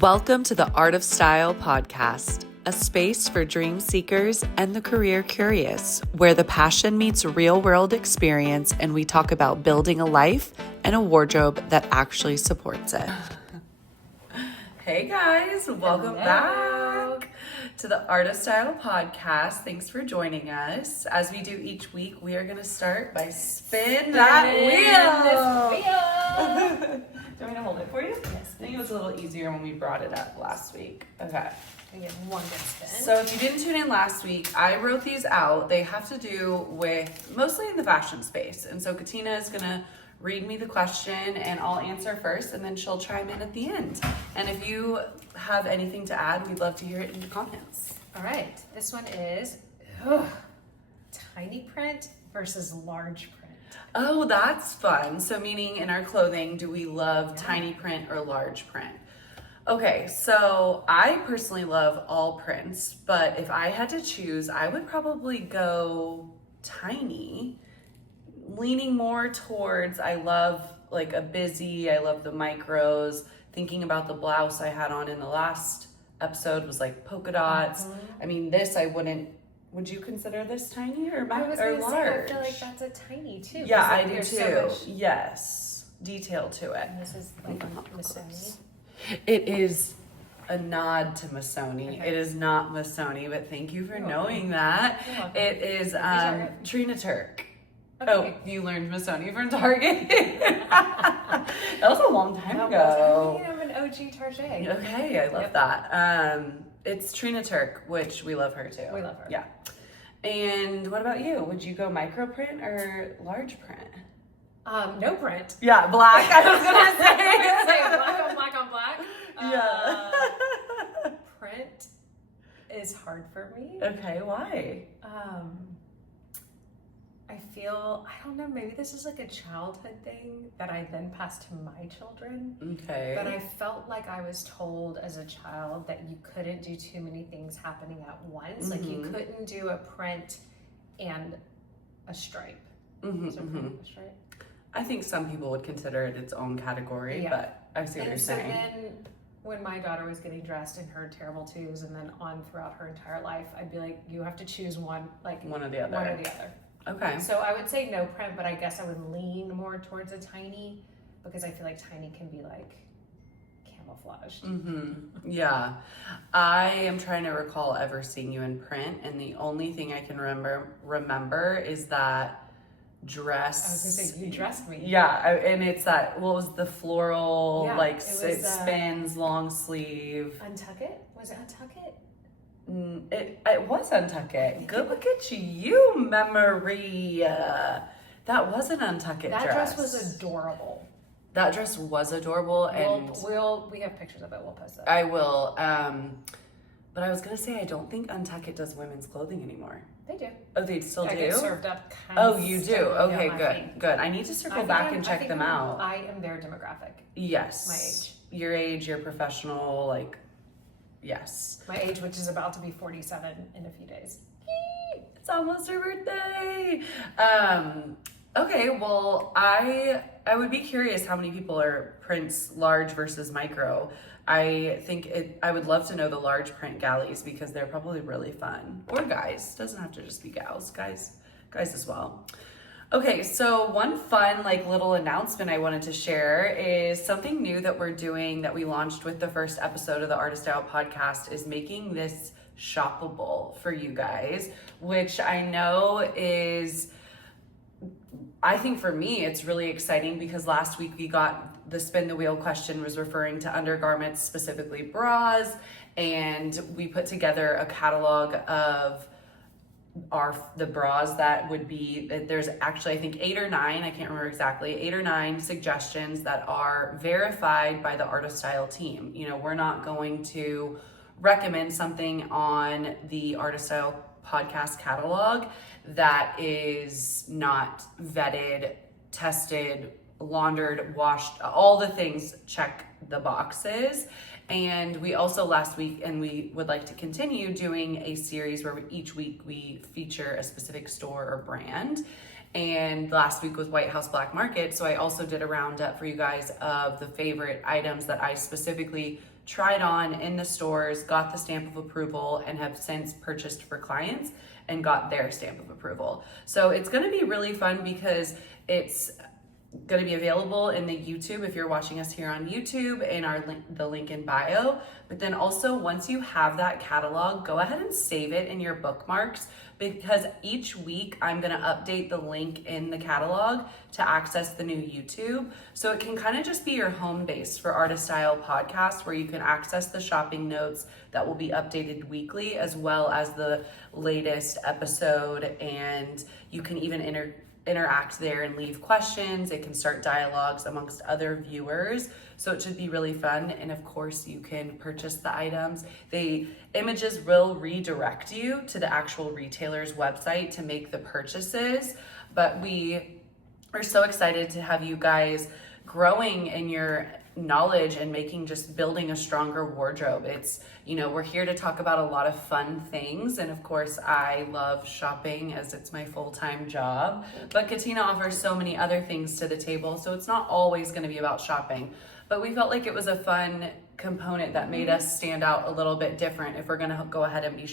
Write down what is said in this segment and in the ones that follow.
Welcome to the Art of Style podcast, a space for dream seekers and the career curious, where the passion meets real world experience and we talk about building a life and a wardrobe that actually supports it. Hey guys, welcome back to the Art of Style podcast. Thanks for joining us. As we do each week, we are going to start by spin that wheel. Do you want me to hold it for you? Yes. I think it was a little easier when we brought it up last week. Okay. I get one good spin. So if you didn't tune in last week, I wrote these out. They have to do with mostly in the fashion space. And so Katina is going to read me the question and I'll answer first and then she'll chime in at the end. And if you have anything to add, we'd love to hear it in the comments. All right. This one is tiny print versus large print. Oh, that's fun. So meaning in our clothing, do we love tiny print or large print? Okay, so I personally love all prints, but if I had to choose, I would probably go tiny, leaning more towards, I love like a busy, I love the micros. Thinking about the blouse I had on in the last episode was like polka dots. I mean, this I wouldn't. Would you consider this tiny or large? Say, I feel like that's a tiny too. Yeah, I do too. So yes, detail to it. And this is like Missoni. It is a nod to Missoni. Okay. It is not Missoni, but thank you for knowing that. It is Trina Turk. Okay. Oh, you learned Missoni from Target. That was a long time ago. I'm an OG Target. Okay, I love that. It's Trina Turk, which we love her too. We love her. Yeah. And what about you? Would you go micro print or large print? No print. Yeah, black. I was gonna say. Black on black. Yeah. Print is hard for me. Okay, why? I don't know, maybe this is like a childhood thing that I then passed to my children. Okay. But I felt like I was told as a child that you couldn't do too many things happening at once. Like you couldn't do a print and a stripe. Is a print and a stripe? I think some people would consider it its own category, but I see what you're saying. And so then when my daughter was getting dressed in her terrible twos and then on throughout her entire life, I'd be like, you have to choose one, like one or the other. One or the other. Okay. So I would say no print, but I guess I would lean more towards a tiny because I feel like tiny can be like camouflaged. Yeah. I am trying to recall ever seeing you in print, and the only thing I can remember is that dress. I was gonna say you dressed me. Yeah, and it's that, what was the floral, it spins, long sleeve. Untuck It? Was it Untuck It? It was Untuck It. Good look at you, memory. That was an Untuck It dress. That dress was adorable. That dress was adorable, and we have pictures of it. We'll post that. I will. But I was gonna say I don't think Untuck It does women's clothing anymore. They do. Oh, they still do? I get served up. Oh, you do? Okay, good. I need to circle back and check them out. I am their demographic. Yes. My age. Your age, your professional, yes. My age, which is about to be 47 in a few days. It's almost her birthday. Okay, well, I would be curious how many people are prints large versus micro. I would love to know the large print galleys because they're probably really fun. Or guys, doesn't have to just be gals, guys as well. Okay, so one fun little announcement I wanted to share is something new that we're doing that we launched with the first episode of the Art of Style podcast is making this shoppable for you guys, which I know is, I think for me, it's really exciting because last week we got the spin the wheel question was referring to undergarments, specifically bras, and we put together a catalog of the bras that would be, there's actually I think 8 or 9, I can't remember exactly, 8 or 9 suggestions that are verified by the Art of Style team. We're not going to recommend something on the Art of Style podcast catalog that is not vetted, tested, laundered, washed, all the things check the boxes. And we also last week, and we would like to continue doing a series where each week we feature a specific store or brand. And last week was White House Black Market. So I also did a roundup for you guys of the favorite items that I specifically tried on in the stores, got the stamp of approval, and have since purchased for clients and got their stamp of approval. So it's going to be really fun because it's going to be available in the YouTube if you're watching us here on YouTube, in the link in bio. But then also, once you have that catalog, go ahead and save it in your bookmarks, because each week I'm going to update the link in the catalog to access the new YouTube. So it can kind of just be your home base for Artist Style Podcast, where you can access the shopping notes that will be updated weekly, as well as the latest episode. And you can even interact there and leave questions. It can start dialogues amongst other viewers. So it should be really fun. And of course, you can purchase the items. The images will redirect you to the actual retailer's website to make the purchases. But we are so excited to have you guys growing in your knowledge and building a stronger wardrobe. It's, we're here to talk about a lot of fun things. And of course, I love shopping as it's my full-time job. But Katina offers so many other things to the table. So it's not always going to be about shopping. But we felt like it was a fun component that made us stand out a little bit different. If we're going to go ahead and be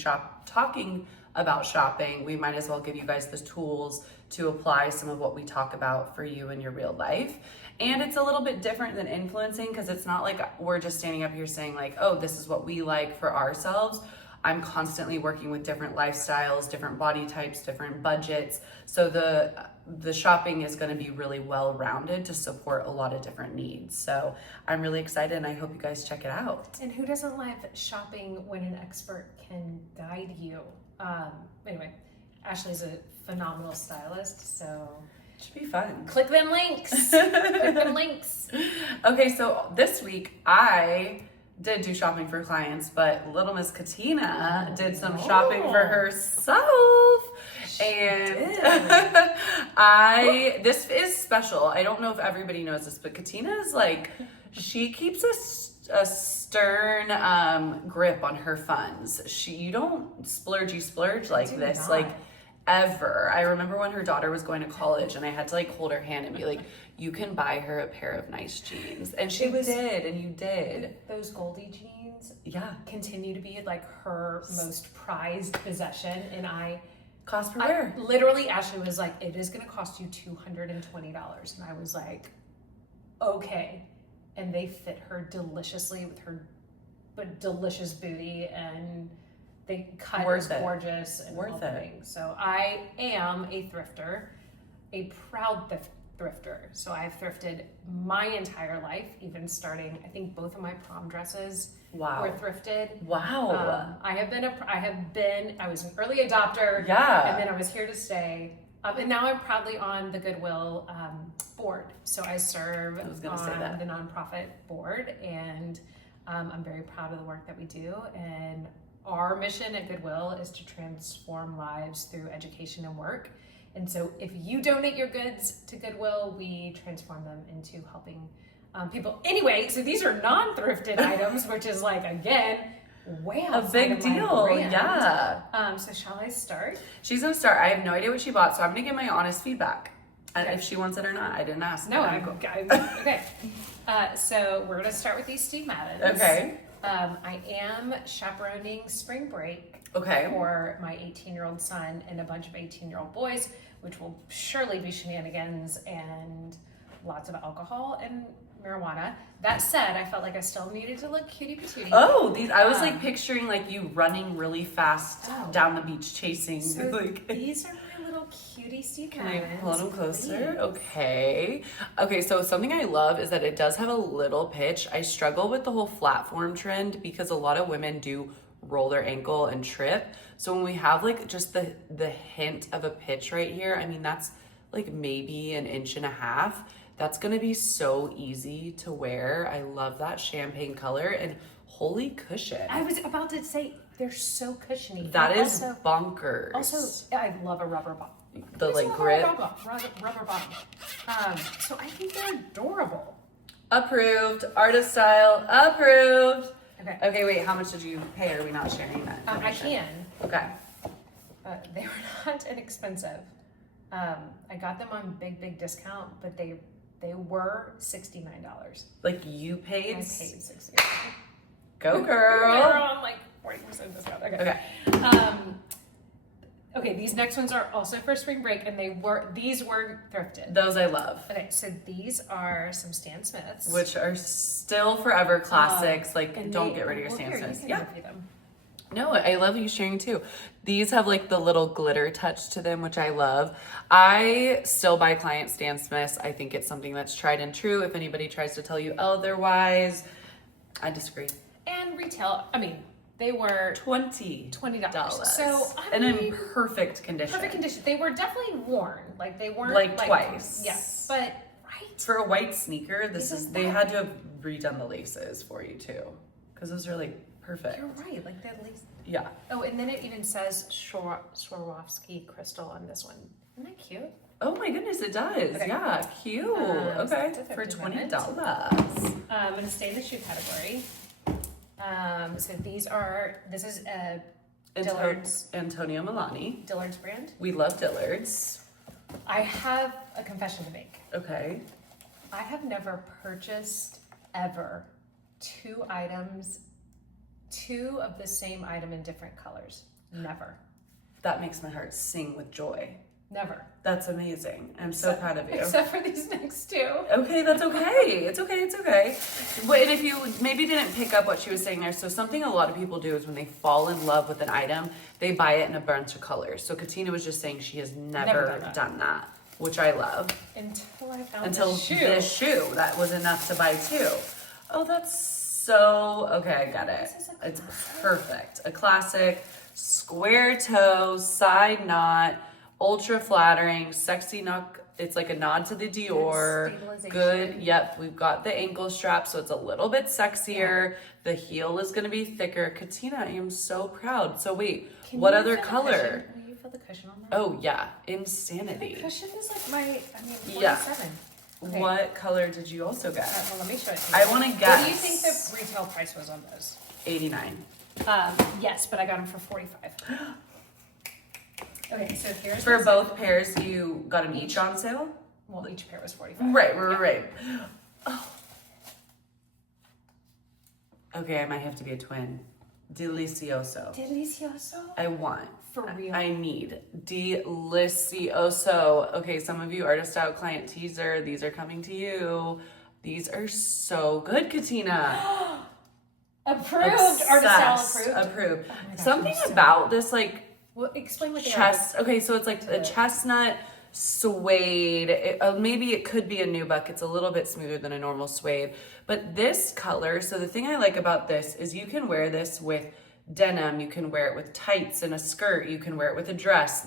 talking about shopping, we might as well give you guys the tools to apply some of what we talk about for you in your real life. And it's a little bit different than influencing, because it's not like we're just standing up here saying like, oh, this is what we like for ourselves. I'm constantly working with different lifestyles, different body types, different budgets. So the shopping is going to be really well-rounded to support a lot of different needs. So I'm really excited, and I hope you guys check it out. And who doesn't love shopping when an expert can guide you? Anyway, Ashley's a phenomenal stylist, so it should be fun. Click them links. Click them links. Okay, so this week I did do shopping for clients, but little Miss Katina did some shopping for herself. And this is special. I don't know if everybody knows this, but Katina is like, she keeps a stern grip on her funds. You don't splurge like this, not. like ever. I remember when her daughter was going to college, and I had to like hold her hand and be like, you can buy her a pair of nice jeans. And she did, and you did. Those Goldie jeans continue to be like her most prized possession. And cost per wear. Literally, Ashley was like, it is going to cost you $220. And I was like, okay. And they fit her deliciously with her delicious booty, and they cut was gorgeous and worth it. Things. So I am a thrifter, a proud thrifter. So I've thrifted my entire life, even starting, I think both of my prom dresses were thrifted. Wow. I was an early adopter. Yeah. And then I was here to stay. And now I'm proudly on the Goodwill board. So I serve on the nonprofit board, and I'm very proud of the work that we do. And our mission at Goodwill is to transform lives through education and work. And so if you donate your goods to Goodwill, we transform them into helping people. Anyway, so these are non-thrifted items, which is like, again, way outside a big deal. Yeah. So shall I start? She's gonna start. I have no idea what she bought, so I'm gonna give my honest feedback. Okay. If she wants it or not, I didn't ask. No, okay. So we're gonna start with these Steve Maddens. Okay. I am chaperoning spring break for my 18-year-old son and a bunch of 18-year-old boys, which will surely be shenanigans and lots of alcohol and marijuana. That said, I felt like I still needed to look cutie patootie. Oh, I was like picturing like you running really fast down the beach chasing. So these are my little cutie Steve Maddens. Can I pull them closer? Okay. Okay, so something I love is that it does have a little pitch. I struggle with the whole flat form trend because a lot of women do roll their ankle and trip. So when we have like just the hint of a pitch right here, I mean, that's like maybe 1.5 inches. That's gonna be so easy to wear. I love that champagne color, and holy cushion. I was about to say, they're so cushiony. That is bonkers. Also, I love a rubber bottom. The like grip. Rubber bottom. So I think they're adorable. Approved. Artist style. Approved. Okay, wait, how much did you pay? Are we not sharing that I can. Okay. They were not inexpensive. I got them on big discount, but they were $69. Like you paid? I paid $69. Go, girl. We're on like 40% discount. Okay. Okay. Okay, these next ones are also for spring break, and these were thrifted. Those I love. Okay, so these are some Stan Smiths, Which are still forever classics. Don't get rid of your Stan here, Smiths. you can Yeah. review them. No, I love you sharing too. These have like the little glitter touch to them, which I love. I still buy client Stan Smiths. I think it's something that's tried and true. If anybody tries to tell you otherwise, I disagree. And retail, I mean, they were $20. So and in perfect condition. Perfect condition. They were definitely worn. Like they weren't like twice. Yes, but right. For a white sneaker, they had to have redone the laces for you too, because those are like perfect. You're right. Like that lace. Yeah. Oh, and then it even says Swarovski crystal on this one. Isn't that cute? Oh my goodness, it does. Okay. Yeah, cute. Okay, for $20. I'm gonna stay in the shoe category. So this is Dillard's Antonio Milani. Dillard's brand. We love Dillard's. I have a confession to make. Okay. I have never purchased ever two of the same item in different colors. Never. That makes my heart sing with joy. Never. That's amazing. I'm so proud of you. Except for these next two. Okay, that's okay. It's okay. It's okay. But if you maybe didn't pick up what she was saying there, so something a lot of people do is when they fall in love with an item, they buy it in a bunch of colors. So Katina was just saying she has never done that, which I love. Until I found this shoe. That was enough to buy two. Oh, that's so okay. I get it. It's perfect. A classic, square toe, side knot. Ultra flattering, sexy knock. It's like a nod to the Dior. Good. Yep. We've got the ankle strap, so it's a little bit sexier. Yeah. The heel is going to be thicker. Katina, I am so proud. So wait, what other color? Will you feel the cushion on that? Oh yeah, insanity. The cushion is like 47. Yeah. Okay. What color did you also get? Well, let me show it to you. I want to guess. What do you think the retail price was on those? $89. Yes, but I got them for $45. Okay, so here's for both pairs. You got them each on sale. Well, each pair was $45. Right. Oh. Okay, I might have to be a twin. Delicioso. I want. For real. I need. Delicioso. Okay, some of you artist out client teaser. These are coming to you. These are so good, Katina. Approved. Artist style approved. Oh my gosh, Something about this well, explain what they are. Okay, so it's like a chestnut suede. Maybe it could be a nubuck. It's a little bit smoother than a normal suede. But this color, so the thing I like about this is you can wear this with denim. You can wear it with tights and a skirt. You can wear it with a dress.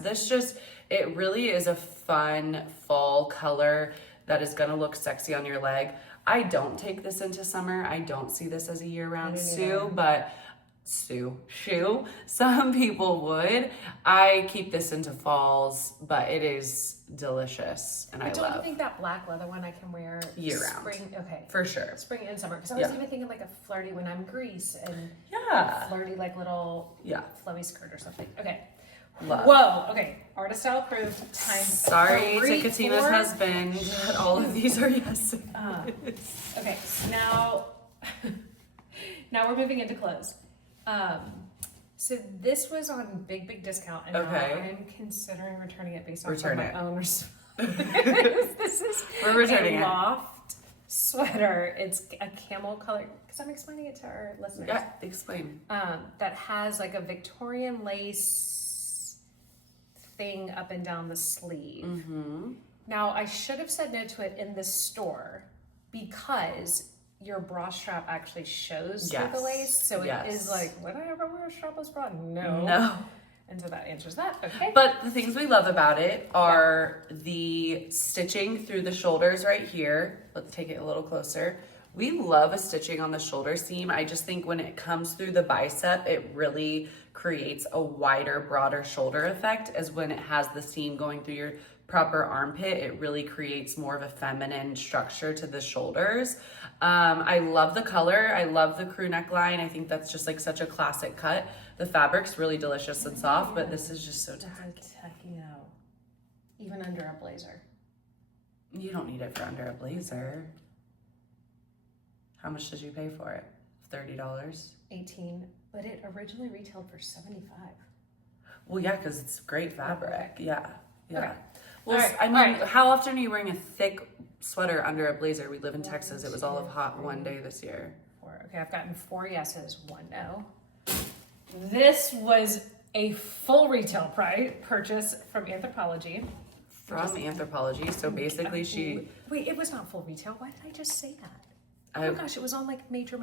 It really is a fun fall color that is going to look sexy on your leg. I don't take this into summer. I don't see this as a year-round shoe. Some people would. I keep this into falls, but it is delicious and I love. Don't you think that black leather one I can wear year-round? Spring, okay. For sure. Spring and summer. Because I was even thinking like a flirty when I'm Greece and flirty like little flowy skirt or something. Okay. Love. Whoa. Okay. Artist style approved. Time. Sorry to Katina's husband. All of these are yes. Okay. So now we're moving into clothes. So this was on big discount, and now I'm considering returning it based on my own responsibility. This is a loft sweater. It's a camel color because I'm explaining it to our listeners. Yeah, explain. That has like a Victorian lace thing up and down the sleeve. Mm-hmm. Now I should have said no to it in the store because your bra strap actually shows through the lace, so it is like, would I ever wear a strapless bra? No. And so that answers that. Okay. But the things we love about it are the stitching through the shoulders right here. Let's take it a little closer. We love a stitching on the shoulder seam. I just think when it comes through the bicep, it really creates a wider, broader shoulder effect, as when it has the seam going through your proper armpit, it really creates more of a feminine structure to the shoulders. I love the color. I love the crew neckline. I think that's just like such a classic cut. The fabric's really delicious and soft, but this is just so tacky. Even under a blazer. You don't need it for under a blazer. How much did you pay for it? $30? 18, but it originally retailed for 75. Well, yeah, because it's great fabric. Yeah. Yeah. Okay. Well, All right. I mean, how often are you wearing a thick sweater under a blazer? We live in Texas. It was all of hot one day this year. 4. Okay, I've gotten 4 yeses, 1 no. This was a full retail price purchase from Anthropologie. From Anthropologie. So basically she... Wait, it was not full retail. Why did I just say that? Oh I- my gosh, it was on like major Oh,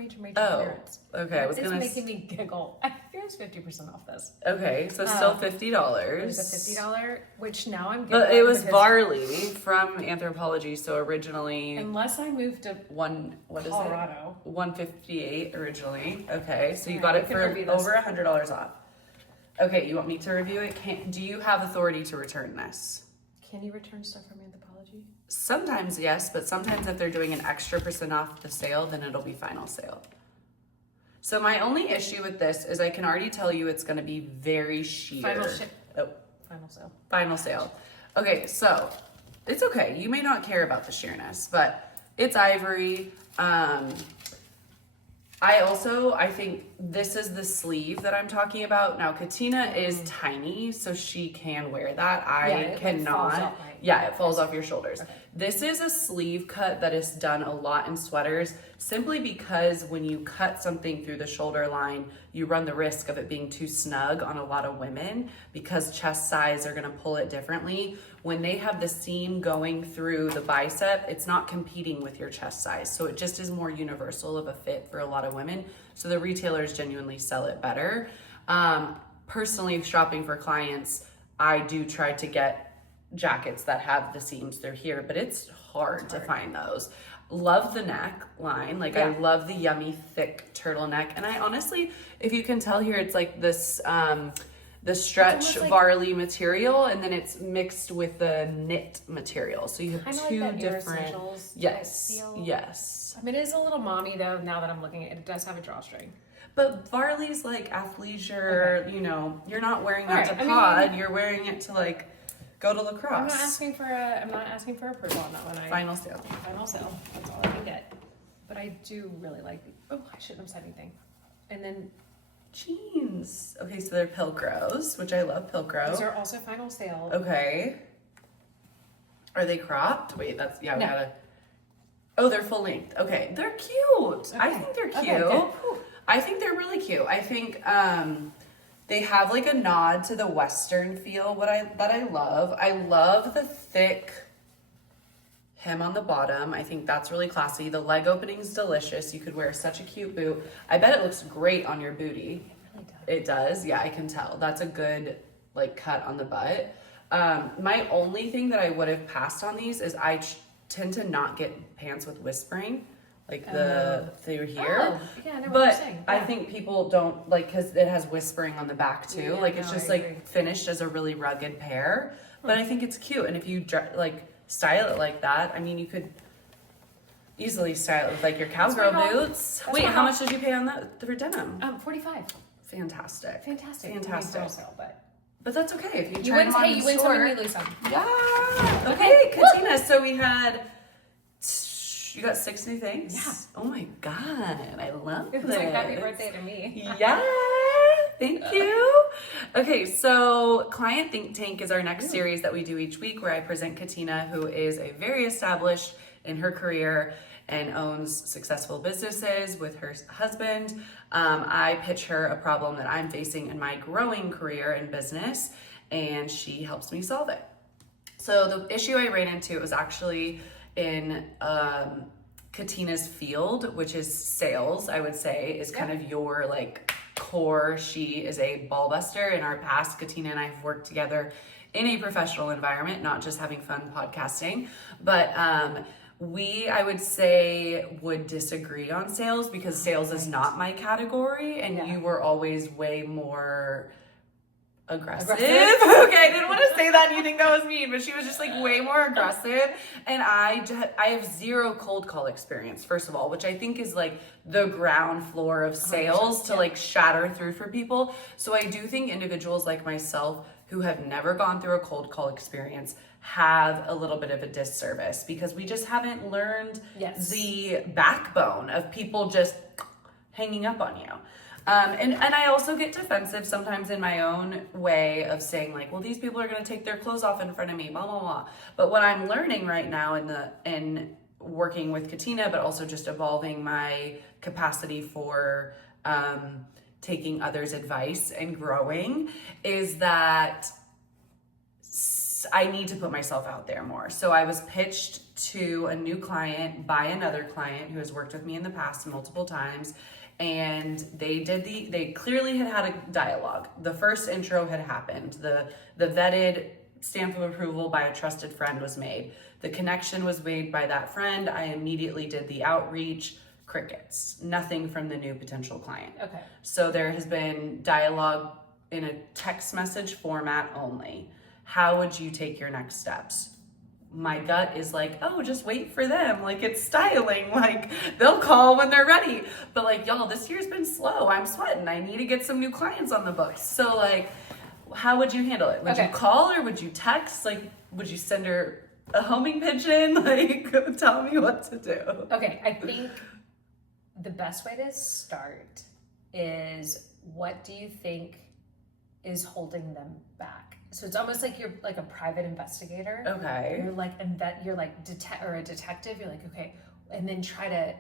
clearance. okay. I was It's gonna... making me giggle. I think it was 50% off this. Okay, so still $50. It was a $50, which now I'm But giggling it was because Varley from Anthropologie, so originally unless I moved to what is Colorado. it? $158 originally. Okay, so you Alright, got we it can for review this. over $100 off. Okay, you want me to review it? Do you have authority to return this? Can you return stuff from Anthropologie? Sometimes yes, but sometimes if they're doing an extra % off the sale, then it'll be final sale. So my only issue with this is I can already tell you it's going to be very sheer. Final ship. Oh, Final sale. final sale. Okay, so it's okay. You may not care about the sheerness, but it's ivory. I think this is the sleeve that I'm talking about. Now, Katina is tiny, so she can wear that. I Yeah, it, like, cannot. falls off my- Yeah, it falls off your shoulders. Okay. This is a sleeve cut that is done a lot in sweaters simply because when you cut something through the shoulder line, you run the risk of it being too snug on a lot of women because chest size are going to pull it differently. When they have the seam going through the bicep, it's not competing with your chest size. So it just is more universal of a fit for a lot of women. So the retailers genuinely sell it better. Personally, shopping for clients, I do try to get jackets that have the seams through here, but it's hard to find those. Love the neckline. Like, I love the yummy thick turtleneck. And I honestly, if you can tell here, it's like this the stretch like, Varley material, and then it's mixed with the knit material. So you have Kind of two like that different. Essentials Yes, feel. yes. I mean, it is a little mommy though. Now that I'm looking at it, it does have a drawstring. But Varley's like athleisure. You know, you're not wearing that Alright, to I pod. You're wearing it to like go to lacrosse. I'm not asking for approval on that one. Final sale. Final sale. That's all I can get. But I do really like. Oh, I shouldn't have said anything. And then Jeans. Okay, so they're Pilcros, which I love Pilcro. these are also final sale. Okay. Are they cropped? Wait, that's we No. gotta. Oh, they're full length. Okay, they're cute. I Okay. think they're cute. Okay, good. Whew. I think they're really cute. I think they have like a nod to the Western feel. That I love. I love the thick hem on the bottom. I think that's really classy. The leg opening is delicious. You could wear such a cute boot. I bet it looks great on your booty. It really does. It does. Yeah, I can tell. That's a good like cut on the butt. My only thing that I would have passed on these is I tend to not get pants with whispering, like through here. Oh, yeah, I know what But you're saying. I Yeah. think people don't like because it has whispering on the back too. Yeah, like it's no, just I like agree. finished as a really rugged pair. But I think it's cute, and if you like style it like that, I mean, you could easily style it with like your cowgirl my haul. boots. That's Wait, my how haul. much did you pay on that for denim? 45. Fantastic. Fantastic. Fantastic. Final sale, but But that's okay if you you try win. them on Hey, in you win some store. and you lose some. Yeah. Okay, Okay. Katina. So we had. You got 6 new things. Yeah. Oh my god, I love It was this. like happy birthday to me. Yeah. Thank you. Okay, so Client Think Tank is our next series that we do each week, where I present Katina, who is a very established in her career and owns successful businesses with her husband. I pitch her a problem that I'm facing in my growing career in business, and she helps me solve it. So the issue I ran into was actually in Katina's field, which is sales, I would say, is kind of your like core. She is a ball buster. In our past, Katina and I have worked together in a professional environment, not just having fun podcasting, but I would say, would disagree on sales because sales is not my category, and you were always way more aggressive. Okay, I didn't want to say that and you think that was mean, but she was just like way more aggressive. And I have zero cold call experience, first of all, which I think is like the ground floor of sales to like shatter through for people. So I do think individuals like myself who have never gone through a cold call experience have a little bit of a disservice because we just haven't learned the backbone of people just hanging up on you. And I also get defensive sometimes in my own way of saying like, well, these people are going to take their clothes off in front of me, blah, blah, blah. But what I'm learning right now in working with Katina, but also just evolving my capacity for taking others' advice and growing, is that I need to put myself out there more. So I was pitched to a new client by another client who has worked with me in the past multiple times. And they clearly had a dialogue. The first intro had happened. The vetted stamp of approval by a trusted friend was made. The connection was made by that friend. I immediately did the outreach. Crickets. Nothing from the new potential client. Okay. So there has been dialogue in a text message format only. How would you take your next steps? My gut is like, oh, just wait for them. Like, it's styling. Like, they'll call when they're ready. But like, y'all, this year's been slow. I'm sweating. I need to get some new clients on the books. So like, how would you handle it? Would you call or would you text? Like, would you send her a homing pigeon? Like, tell me what to do. Okay, I think the best way to start is, what do you think is holding them back? So it's almost like you're like a private investigator. Okay. You're like a detective. You're like, okay, and then try to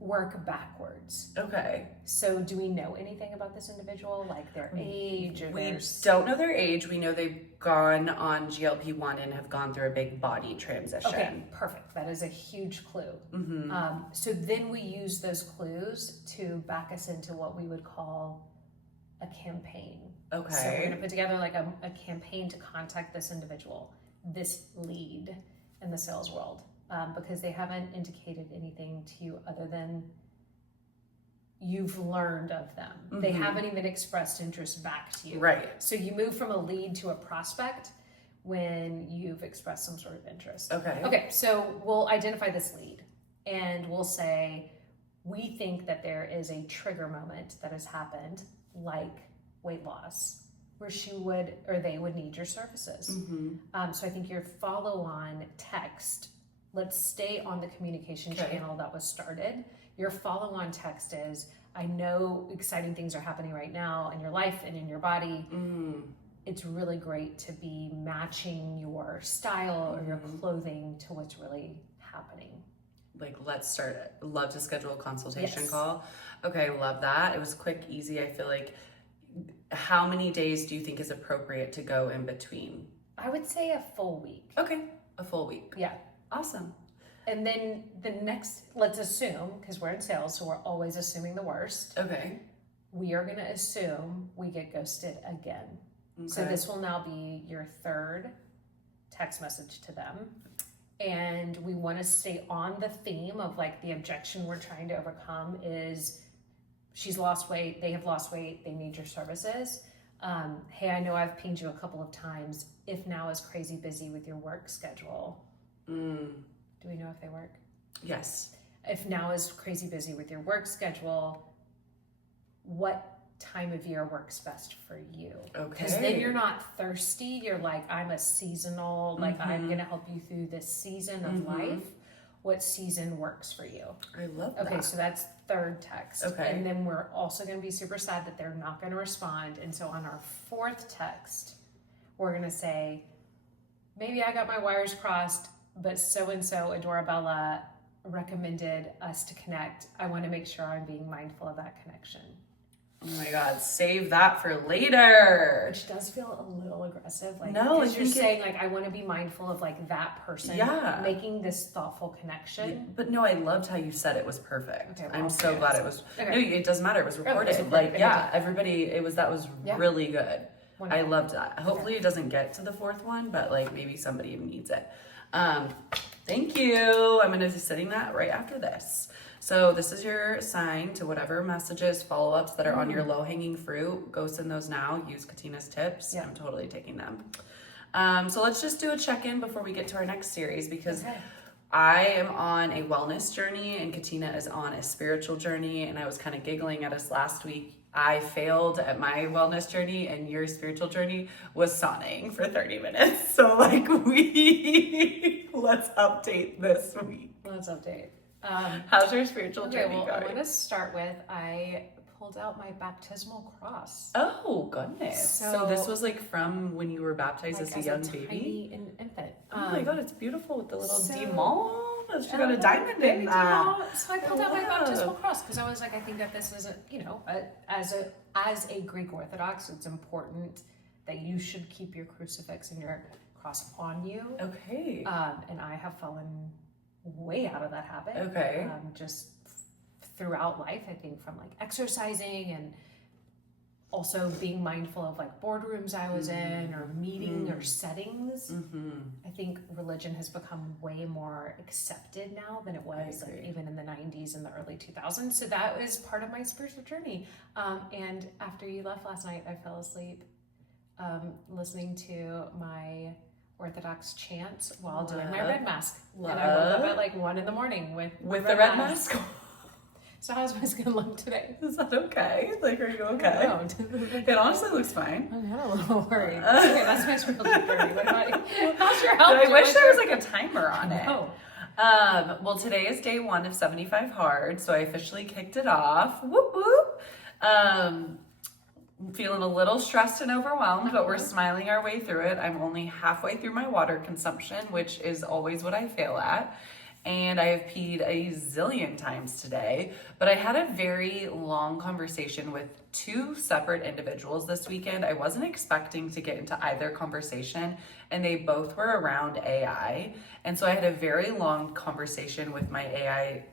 work backwards. Okay. So do we know anything about this individual, like their age? We don't know their age. We know they've gone on GLP-1 and have gone through a big body transition. Okay, perfect. That is a huge clue. Mm-hmm. So then we use those clues to back us into what we would call a campaign. Okay. So we're going to put together like a campaign to contact this individual, this lead in the sales world, because they haven't indicated anything to you other than you've learned of them. Mm-hmm. They haven't even expressed interest back to you. Right. So you move from a lead to a prospect when you've expressed some sort of interest. Okay. Okay, so we'll identify this lead and we'll say, we think that there is a trigger moment that has happened, like weight loss, where they would need your services. Mm-hmm. So I think your follow-on text, let's stay on the communication channel that was started. Your follow-on text is, I know exciting things are happening right now in your life and in your body. It's really great to be matching your style or your clothing to what's really happening. Like, let's start it. Love to schedule a consultation call. Okay, love that. It was quick, easy. I feel like, how many days do you think is appropriate to go in between? I would say a full week. Okay, a full week. Yeah. Awesome. And then the next, let's assume, because we're in sales, so we're always assuming the worst. Okay. We are going to assume we get ghosted again. Okay. So this will now be your third text message to them. And we want to stay on the theme of like the objection we're trying to overcome is, she's lost weight, they have lost weight, they need your services. Hey, I know I've pinged you a couple of times. If now is crazy busy with your work schedule. Do we know if they work? Yes. If now is crazy busy with your work schedule, what time of year works best for you? Okay. Because then you're not thirsty. You're like, I'm a seasonal, like I'm going to help you through this season of life. What season works for you? I love that. Okay, so that's third text. Okay. And then we're also going to be super sad that they're not going to respond. And so on our fourth text, we're going to say, maybe I got my wires crossed, but so-and-so, Adorabella, recommended us to connect. I want to make sure I'm being mindful of that connection. Oh my God, save that for later. Which does feel a little aggressive. Like, no, because you're saying like, I want to be mindful of like that person making this thoughtful connection. Yeah, but no, I loved how you said it was perfect. Okay, well, I'm so glad it was. Okay. No, it doesn't matter. It was recorded. Like, everybody, that was really good. Wonderful. I loved that. Hopefully it doesn't get to the fourth one, but like maybe somebody even needs it. Thank you. I'm going to be setting that right after this. So this is your sign to whatever messages, follow-ups that are on your low-hanging fruit. Go send those now. Use Katina's tips. Yeah. I'm totally taking them. So let's just do a check-in before we get to our next series, because I am on a wellness journey and Katina is on a spiritual journey. And I was kind of giggling at us last week. I failed at my wellness journey and your spiritual journey was sauning for 30 minutes. So like let's update this week. Let's update. How's your spiritual journey going? I want to start with, I pulled out my baptismal cross. Oh, goodness. So this was like from when you were baptized Like as a young baby? Tiny infant. Oh my God, it's beautiful with the little demon. She got a diamond baby in that. demon. So I pulled out my baptismal cross because I was like, I think that this is as a Greek Orthodox, it's important that you should keep your crucifix and your cross on you. Okay. And I have fallen way out of that habit. Okay. Just throughout life, I think from like exercising and also being mindful of like boardrooms I was in or meeting or settings. I think religion has become way more accepted now than it was like even in the 90s and the early 2000s. So that was part of my spiritual journey. And after you left last night, I fell asleep listening to my Orthodox chants while doing my red mask. And I woke up at like 1 a.m. with the red mask. So how's my skin look today? Is that okay? Like, are you okay? No. It honestly looks fine. I'm a little worried. Okay, that's my spiritual journey. What about you? How's your health? I wish there was like a timer on it. No. Well, today is day 1 of 75 hard, so I officially kicked it off. Whoop whoop. Feeling a little stressed and overwhelmed, but we're smiling our way through it. I'm only halfway through my water consumption, which is always what I fail at. And I have peed a zillion times today, but I had a very long conversation with 2 separate individuals this weekend. I wasn't expecting to get into either conversation, and they both were around AI. And so I had a very long conversation with my AI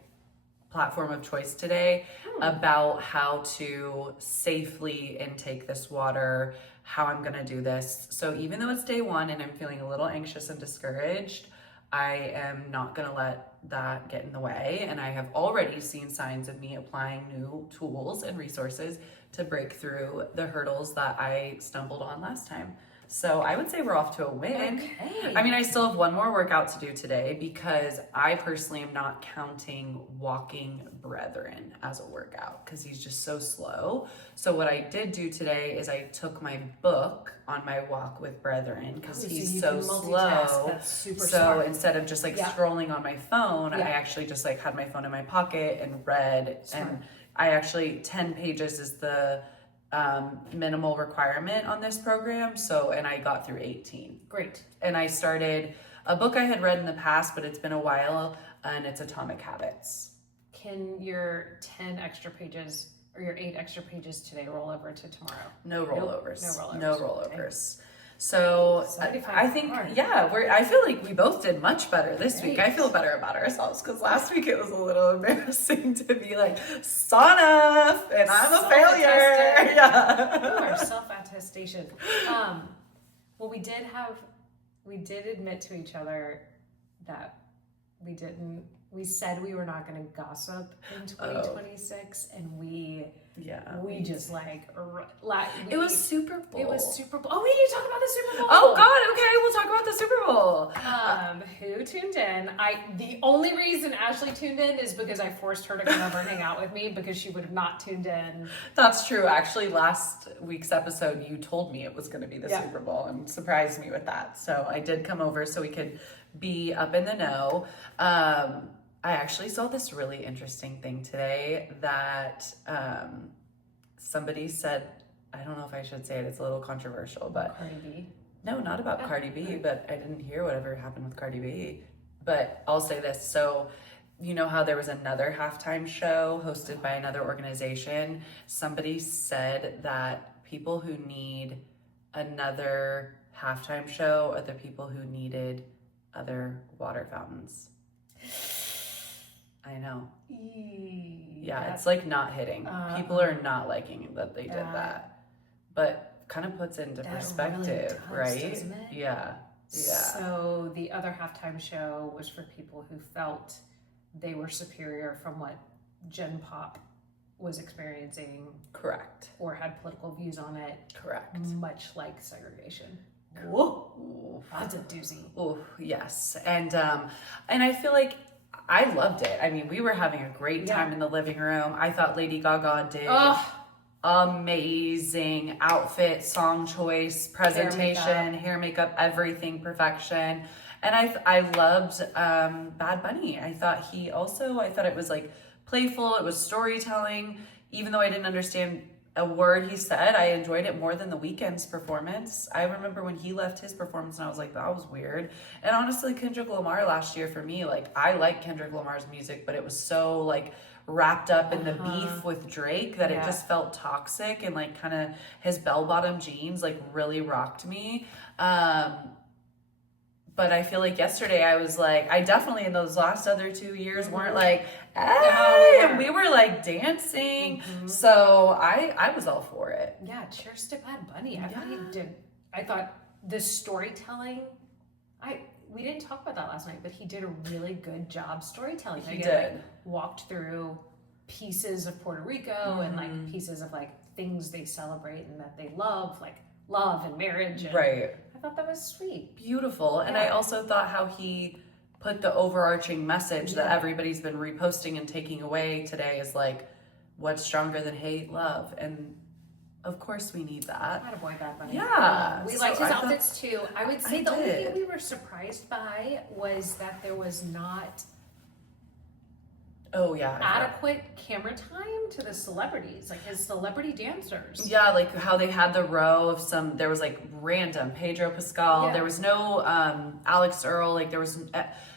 platform of choice today about how to safely intake this water, how I'm gonna do this. So even though it's day 1 and I'm feeling a little anxious and discouraged, I am not gonna let that get in the way. And I have already seen signs of me applying new tools and resources to break through the hurdles that I stumbled on last time. So I would say we're off to a win. Okay. I mean, I still have one more workout to do today because I personally am not counting walking Brethren as a workout because he's just so slow. So what I did do today is I took my book on my walk with Brethren because he's so slow. That's super so smart. instead of just like scrolling on my phone, I actually just like had my phone in my pocket and read. Smart. And I actually 10 pages is the minimal requirement on this program. So, and I got through 18. Great. And I started a book I had read in the past, but it's been a while, and it's Atomic Habits. Can your 10 extra pages or your 8 extra pages today roll over to tomorrow? No rollovers. No rollovers. No rollovers. So I think, I feel like we both did much better this week. I feel better about ourselves because last week it was a little embarrassing to be like, sauna, and I'm a failure. Yeah. Our self-attestation. Well, we did admit to each other that we said we were not going to gossip in 2026, and we just like it was Super Bowl. It was Super Bowl. Oh, we need to talk about the Super Bowl. Oh God, okay, we'll talk about the Super Bowl. Who tuned in? The only reason Ashley tuned in is because I forced her to come over and hang out with me because she would have not tuned in. That's true. Actually, last week's episode, you told me it was going to be the Super Bowl and surprised me with that. So I did come over so we could be up in the know. I actually saw this really interesting thing today that somebody said, I don't know if I should say it, it's a little controversial, but Cardi B? No, not about Cardi B, but I didn't hear whatever happened with Cardi B. But I'll say this. So, you know how there was another halftime show hosted by another organization? Somebody said that people who need another halftime show are the people who needed other water fountains. I know. Yeah, it's like not hitting. People are not liking that they did that. But kind of puts into perspective, really does, right? doesn't it? Yeah. So the other halftime show was for people who felt they were superior from what Gen Pop was experiencing. Correct. Or had political views on it. Correct. Much like segregation. Whoa. That's a doozy. Oh, yes. And I feel like I loved it. I mean, we were having a great time in the living room. I thought Lady Gaga did amazing outfit, song choice, presentation, hair, makeup, everything perfection. And I loved Bad Bunny. I thought it was like playful. It was storytelling. even though I didn't understand a word he said, I enjoyed it more than the Weeknd's performance. I remember when he left his performance and I was like, that was weird. And honestly, Kendrick Lamar last year for me, like, I like Kendrick Lamar's music, but it was so like wrapped up in the beef with Drake that it just felt toxic, and like kind of his bell-bottom jeans like really rocked me. But I feel like yesterday I was like, I definitely in those last other 2 years weren't like, hey, and we were like dancing. So I was all for it. Yeah, cheers to Bad Bunny. I thought he did. I thought the storytelling, we didn't talk about that last night, but he did a really good job storytelling. He did. Like, walked through pieces of Puerto Rico and like pieces of like things they celebrate and that they love, like love and marriage. And right. I thought that was sweet. Beautiful. And I also thought how he put the overarching message that everybody's been reposting and taking away today is like, what's stronger than hate? Love. And of course we need that. Attaboy, Bad Bunny. Yeah. We liked his outfits too. I would say the only did. thing we were surprised by was that there was not adequate camera time to the celebrities, like his celebrity dancers. Yeah, like how they had the row of there was like random Pedro Pascal, there was no Alex Earl, like there was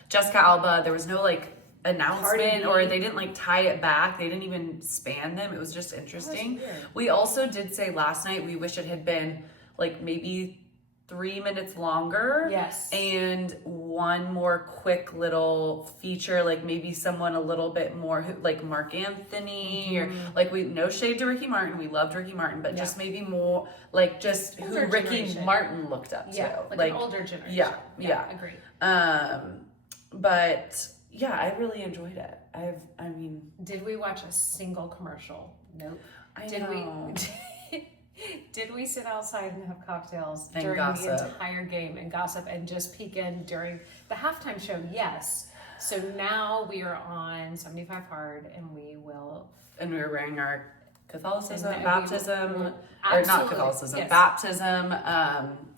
Jessica Alba, there was no like announcement, or they didn't like tie it back, they didn't even span them. It was just interesting. We also did say last night we wish it had been like maybe 3 minutes longer. Yes. And one more quick little feature, like maybe someone a little bit more like Mark Anthony, or like, we no shade to Ricky Martin, we loved Ricky Martin, but just maybe more like just older who Ricky generation. Martin looked up to. Yeah, like an older generation. Yeah. Agreed. But yeah, I really enjoyed it. I mean, did we watch a single commercial? Nope. Did we sit outside and have cocktails and during gossip. the entire game and gossip and just peek in during the halftime show? Yes. So now we are on 75 Hard, and we will. And we were wearing our Catholicism, and baptism, or not absolutely, Catholicism, yes. baptism,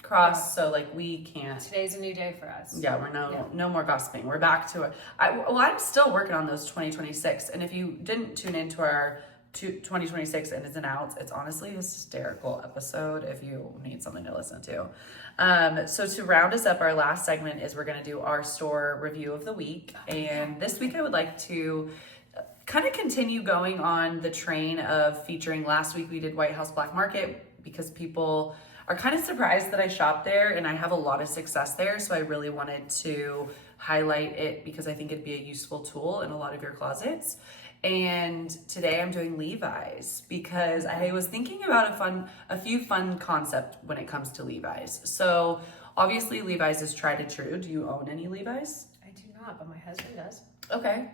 cross. So like we can't. Today's a new day for us. Yeah, we're no more gossiping. We're back to it. I'm still working on those 2026, and if you didn't tune into our 2026 ins and outs, it's honestly a hysterical episode if you need something to listen to. So to round us up, our last segment is we're going to do our store review of the week. And this week I would like to kind of continue going on the train of featuring. Last week we did White House Black Market because people are kind of surprised that I shop there, and I have a lot of success there. So I really wanted to highlight it because I think it'd be a useful tool in a lot of your closets. And today I'm doing Levi's because I was thinking about a few fun concepts when it comes to Levi's. So obviously Levi's is tried and true. Do you own any Levi's? I do not, but my husband does. Okay.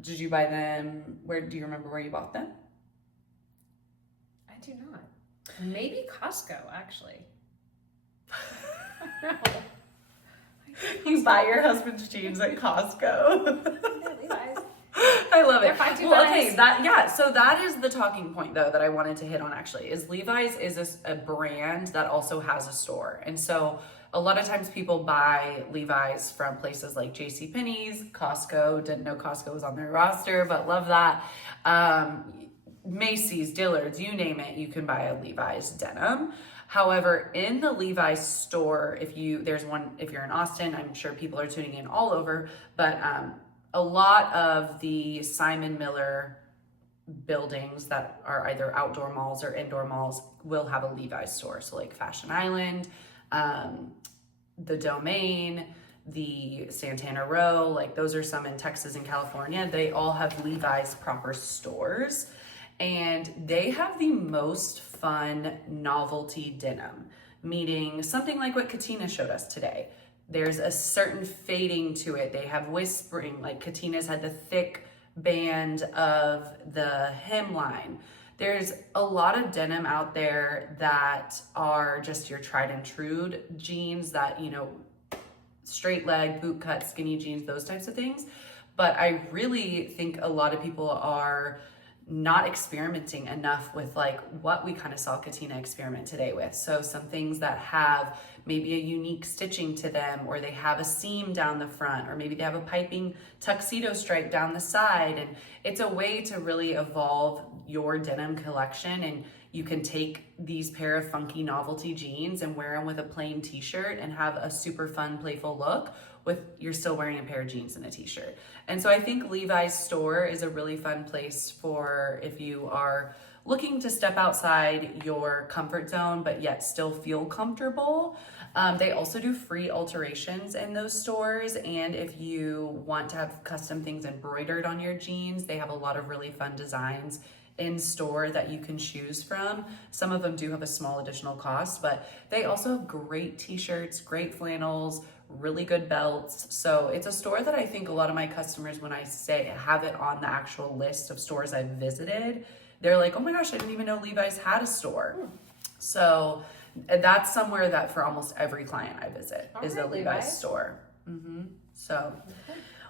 Did you buy them? Do you remember where you bought them? I do not. Maybe Costco, actually. You buy your husband's jeans at Costco. Yeah, Levi's. I love it. Well, okay, so that is the talking point though that I wanted to hit on actually, is Levi's is a brand that also has a store. And so a lot of times people buy Levi's from places like JCPenney's, Costco, didn't know Costco was on their roster, but love that. Macy's, Dillard's, you name it, you can buy a Levi's denim. However, in the Levi's store, if you're in Austin, I'm sure people are tuning in all over, but a lot of the Simon Miller buildings that are either outdoor malls or indoor malls will have a Levi's store. So like Fashion Island, the Domain, the Santana Row, like those are some in Texas and California. They all have Levi's proper stores, and they have the most fun novelty denim, meaning something like what Katina showed us today. There's a certain fading to it. They have whispering, like Katina's had the thick band of the hemline. There's a lot of denim out there that are just your tried and true jeans that, straight leg, boot cut, skinny jeans, those types of things. But I really think a lot of people are not experimenting enough with like what we kind of saw Katina experiment today with. So some things that have maybe a unique stitching to them, or they have a seam down the front, or maybe they have a piping tuxedo stripe down the side. And it's a way to really evolve your denim collection. And you can take these pair of funky novelty jeans and wear them with a plain t-shirt and have a super fun, playful look with you're still wearing a pair of jeans and a t-shirt. And so I think Levi's store is a really fun place for if you are looking to step outside your comfort zone, but yet still feel comfortable. They also do free alterations in those stores. And if you want to have custom things embroidered on your jeans, they have a lot of really fun designs in store that you can choose from. Some of them do have a small additional cost, but they also have great t-shirts, great flannels, really good belts. So it's a store that I think a lot of my customers, when I say have it on the actual list of stores I've visited, they're like, oh my gosh, I didn't even know Levi's had a store. So that's somewhere that for almost every client I visit is the Levi's store. So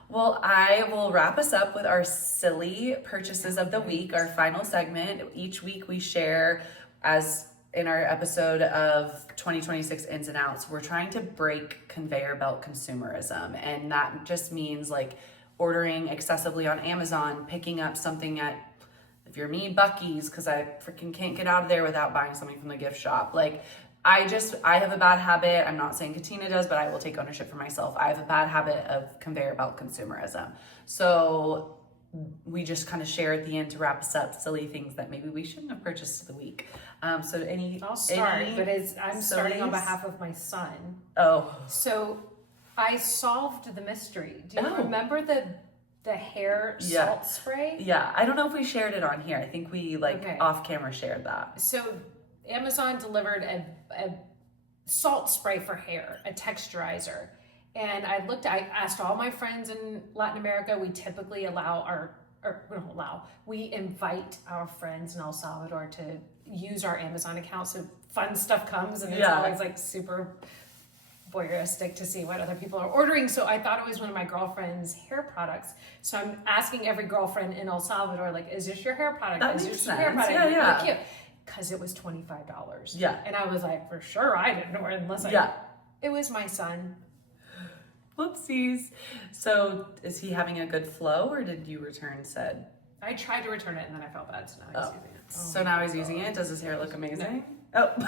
well, I will wrap us up with our silly purchases of the week, our final segment. Each week we share, as in our episode of 2026 Ins and Outs, we're trying to break conveyor belt consumerism. And that just means like ordering excessively on Amazon, picking up something at, if you're me, Buc-ee's, because I freaking can't get out of there without buying something from the gift shop. Like, I have a bad habit. I'm not saying Katina does, but I will take ownership for myself. I have a bad habit of conveyor belt consumerism. So we just kind of share at the end to wrap us up silly things that maybe we shouldn't have purchased the week. I'll start, but I'm starting on behalf of my son. Oh. So I solved the mystery. Do you remember the hair salt spray? Yeah, I don't know if we shared it on here. I think we off camera shared that. So Amazon delivered a salt spray for hair, a texturizer. And I asked all my friends in Latin America, we typically we invite our friends in El Salvador to use our Amazon account. So fun stuff comes and it's always like super voyeuristic to see what other people are ordering. So I thought it was one of my girlfriend's hair products. So I'm asking every girlfriend in El Salvador, like, is this your hair product? That is makes this sense. your hair product? Yeah. Really cute. Because it was $25. Yeah. And I was like, for sure I didn't order unless it was my son. Whoopsies. So is he having a good flow, or did you return said? I tried to return it and then I felt bad, so now he's using it. So now he's using it. Does his hair look amazing? No. Oh.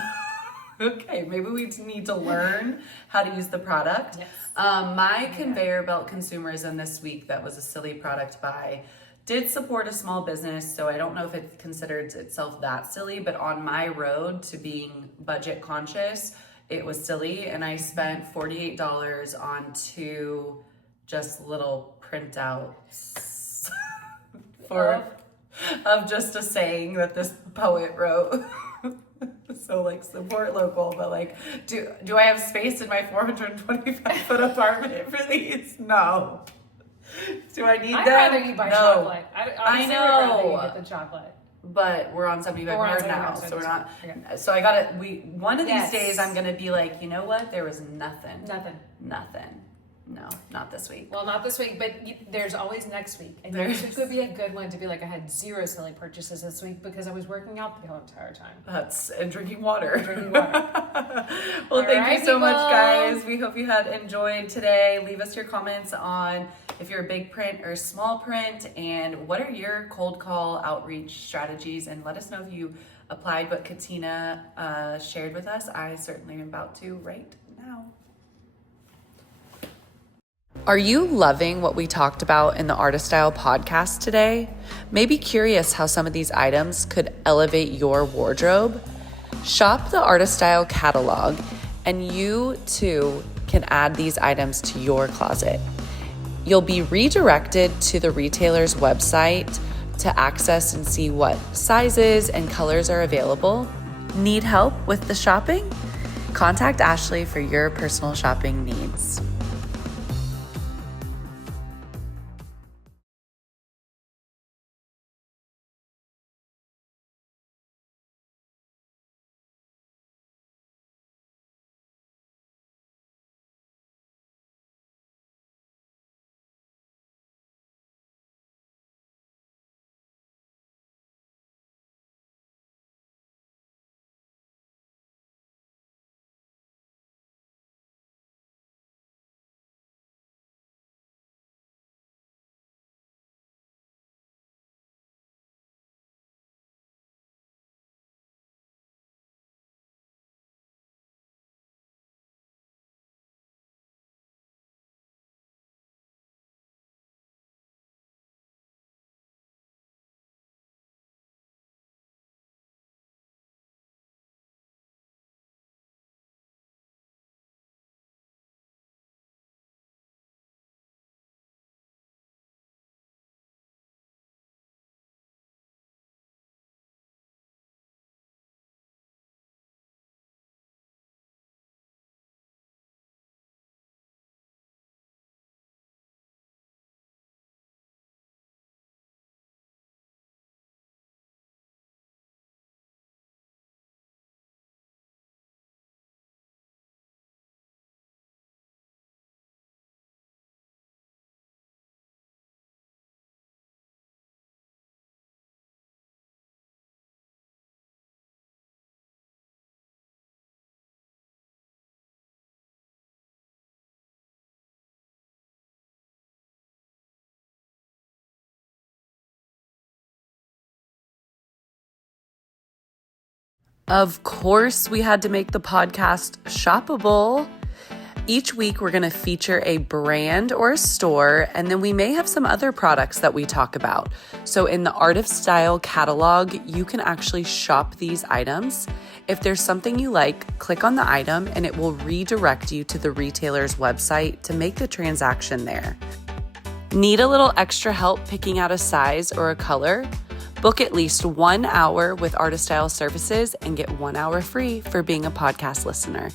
Okay, maybe we need to learn how to use the product. Yes. My conveyor belt consumerism this week, that was a silly product buy, did support a small business, so I don't know if it considers itself that silly, but on my road to being budget conscious, it was silly, and I spent $48 on 2 just little printouts of just a saying that this poet wrote. So like support local, but like do I have space in my 425-foot apartment for these? No. Do I need I'd them? rather you buy chocolate. I know. I'd rather you get the chocolate. But we're on 75 hard now, so we're not. Okay. So I gotta. One of these days, I'm gonna be like, you know what? There was nothing. No, not this week. Well, not this week, but there's always next week. And next week would be a good one to be like, I had 0 silly purchases this week because I was working out the whole entire time. And drinking water. Well, thank you so much, guys. We hope you had enjoyed today. Leave us your comments on if you're a big print or small print, and what are your cold call outreach strategies, and let us know if you applied what Katina shared with us. I certainly am about to right now. Are you loving what we talked about in the Artist Style podcast today? Maybe curious how some of these items could elevate your wardrobe? Shop the Artist Style catalog, and you too can add these items to your closet. You'll be redirected to the retailer's website to access and see what sizes and colors are available. Need help with the shopping? Contact Ashley for your personal shopping needs. Of course, we had to make the podcast shoppable. Each week, we're going to feature a brand or a store, and then we may have some other products that we talk about. So in the Art of Style catalog, you can actually shop these items. If there's something you like, click on the item and it will redirect you to the retailer's website to make the transaction there. Need a little extra help picking out a size or a color? Book at least 1 hour with Art of Style Services and get 1 hour free for being a podcast listener.